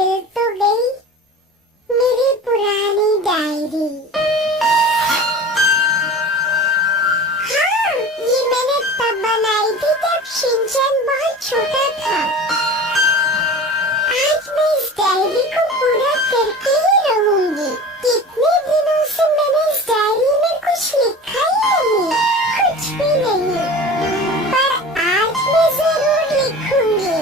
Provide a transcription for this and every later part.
मिल तो गई मेरी पुरानी डायरी। हाँ, ये मैंने तब बनाई थी जब शिनचैन बहुत छोटा था। आज मैं इस डायरी को पूरा करके ही रहूंगी। कितने दिनों से मैंने इस डायरी में कुछ लिखा ही नहीं, कुछ भी नहीं, पर आज मैं जरूर लिखूंगी।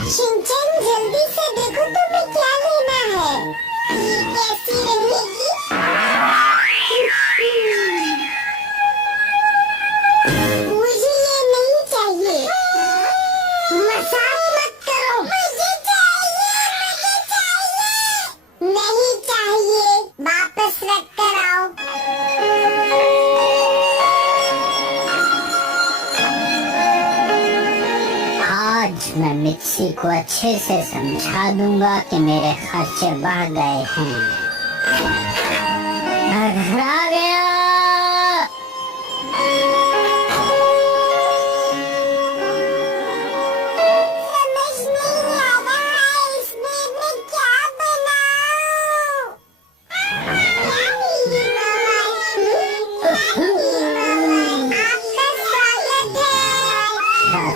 शिनचैन, जल्दी से देखो तुम्हें क्या लेना है। ये कैसी रहेगी? मुझे ये नहीं चाहिए। मजाक मत करो। मुझे चाहिए। नहीं चाहिए, वापस रख कर आओ। मैं मिर्ची को अच्छे से समझा दूंगा कि मेरे खर्चे बढ़ गए हैं। मैं घर आ गया।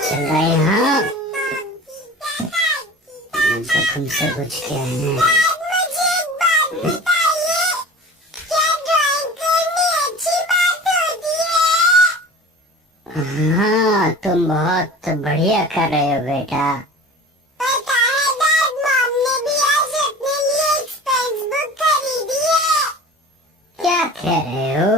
चल रहे हैं मुझे तुमसे कुछ कहना है। हाँ, तुम बहुत बढ़िया कर रहे हो बेटा। क्या कह रहे हो?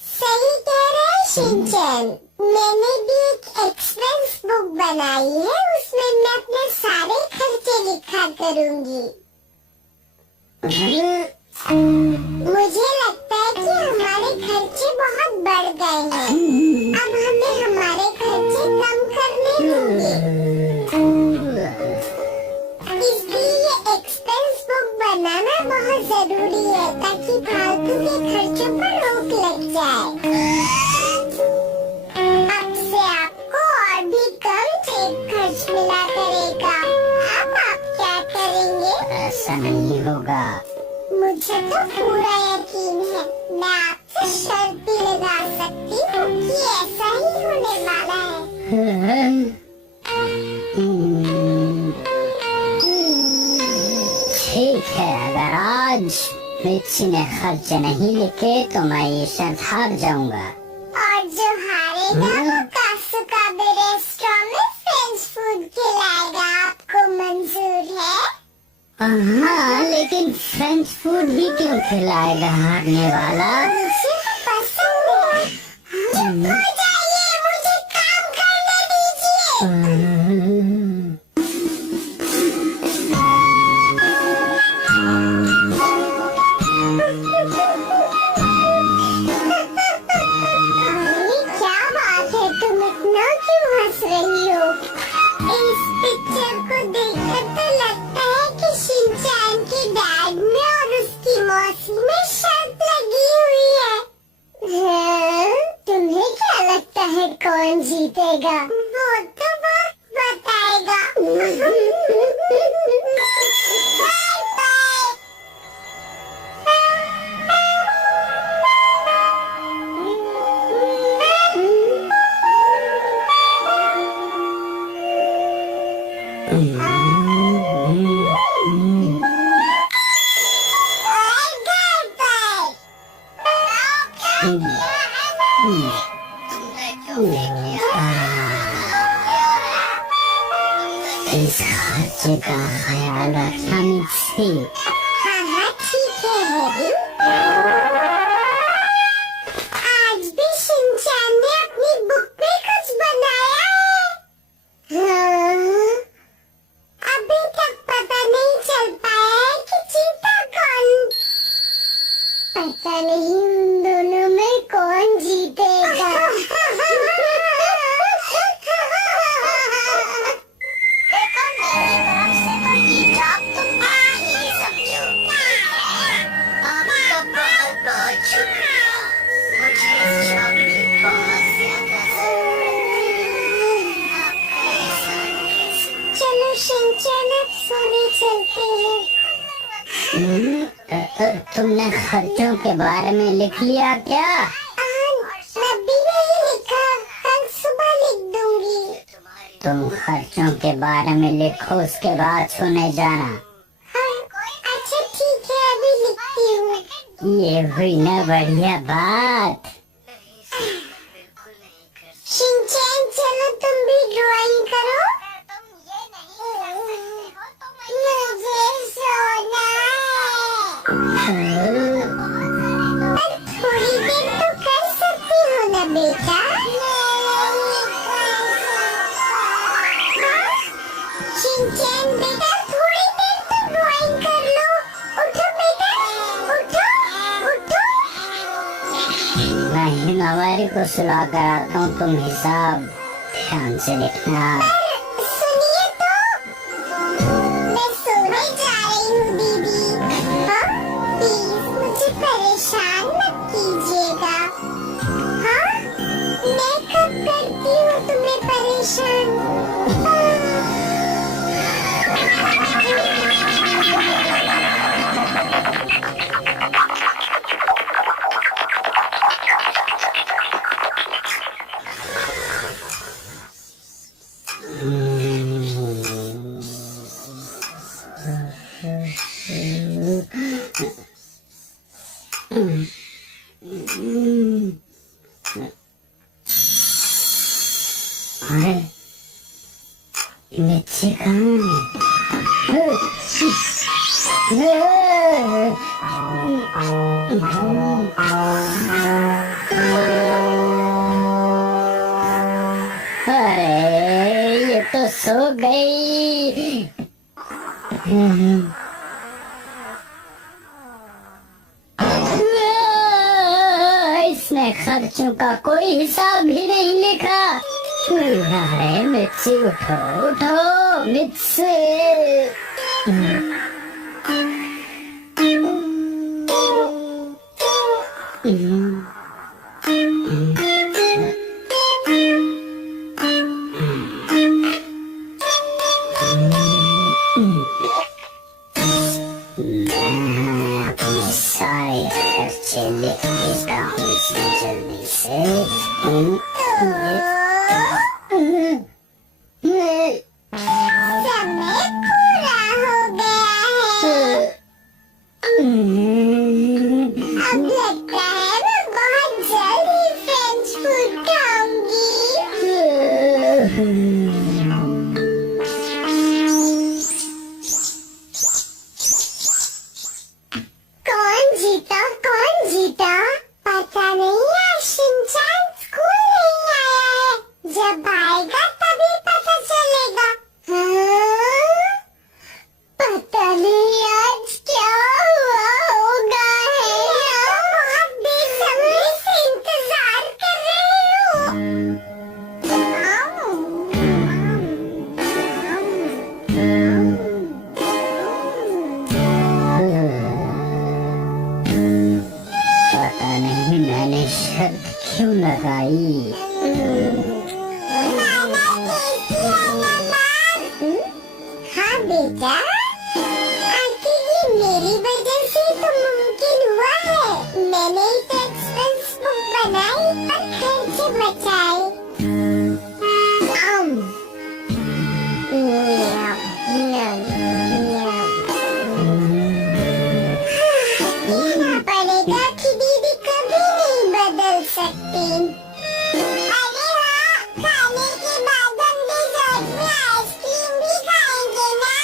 सही कह रहे हैं शिनचैन। मैंने भी एक एक्सपेंस बुक बनाई है, उसमें मैं अपने सारे खर्चे लिखा करूंगी। मुझे लगता है कि हमारे खर्चे बहुत बढ़ गए हैं। अब हमें हमारे खर्चे कम करने होंगे। इसलिए ये एक्सपेंस बुक बनाना बहुत जरूरी है ताकि फालतू के खर्चों पर रोक लग जाए। अब से आपको और भी कम चेक खर्च मिला करेगा। अब आप क्या करेंगे? ऐसा नहीं होगा। मुझे तो पूरा यकीन है। मैं आपसे शर्त भी लगा सकती हूँ कि ऐसा ही होने वाला है। ठीक है, अगर आज मिर्ची ने खर्चे नहीं लिखे तो मैं ये शर्त हार जाऊंगा। और जो हारेगा वो कासुकाबे रेस्टोरेंट में फ्रेंच फूड खिलाएगा। आपको मंजूर है? हाँ, लेकिन फ्रेंच फूड भी क्यों खिलाएगा हारने वाला? मुझे पसंद है। चुप हो जाइए, मुझे काम करने दीजिए। अरे क्या बात है, तुम इतना क्यों हंस रही हो? इस पिक्चर को देखकर तो लगता है कि शिनचैन के डैड में और उसकी मौसी में शर्त लगी हुई है। तुम्हें क्या लगता है कौन जीतेगा? वो तो वक्त बताएगा। Bye bye. इस खर्चे का ख्याल रखना मिर्ची। हाँ ठीक है हैरी। आज भी शिनचैन ने अपनी बुक में कुछ बनाया है। हाँ, अभी तक पता नहीं चल पाया है कि जीता कौन। पता नहीं उन दोनों में कौन जीतेगा। चलो शिनचैन, अब सोने चलते हैं। तुमने खर्चों के बारे में लिख लिया क्या? अभी नहीं लिखा, कल सुबह लिख दूंगी। तुम खर्चों के बारे में लिखो, उसके बाद सोने जाना। अच्छा ठीक है, अभी लिखती हूँ। ये हुई ना बढ़िया बात। शिनचैन चलो तुम भी ड्राइंग करो। मुझे सोना है। थोड़ी देर तो कर सकती हो ना बेटा। शिनचैन बेटा, थोड़ी देर तो ड्राइंग कर लो। उठो बेटा, उठो उठो। मैं हिमावारी को सुला कर आता हूँ, तुम हिसाब ध्यान से लिखना। सुनिए तो अरे मिर्ची कहाँ है? अरे ये तो सो गई। इसने खर्चों का कोई हिसाब भी नहीं लिखा। अरे मिर्ची उठो उठो मिर्ची। सारे खर्चे लिख देता हूँ इसमें जल्दी से। समय पूरा हो गया है। अब लगता है मैं बहुत जल्द ही फ्रेंच फूड खाऊंगी। कौन जीता पता नहीं। आज शिनचैन स्कूल नहीं आया है। जब आएगा तभी पता चलेगा। हाँ? पता नहीं आज क्या हुआ होगा है। बहुत बेसब्री से इंतजार कर रही हूँ। पता नहीं मैंने शर्त क्यों लगाई। हाँ बेटा, आखिर ये मेरी वजह से तो मुमकिन हुआ है। मैंने ही तो एक्सपेंस बुक बनाई और खर्चे बचाए। कहना पड़ेगा कि दीदी कभी नहीं बदल सकती। अरे हाँ, खाने के बाद हम डिजर्ट में आइसक्रीम भी खाएंगे ना।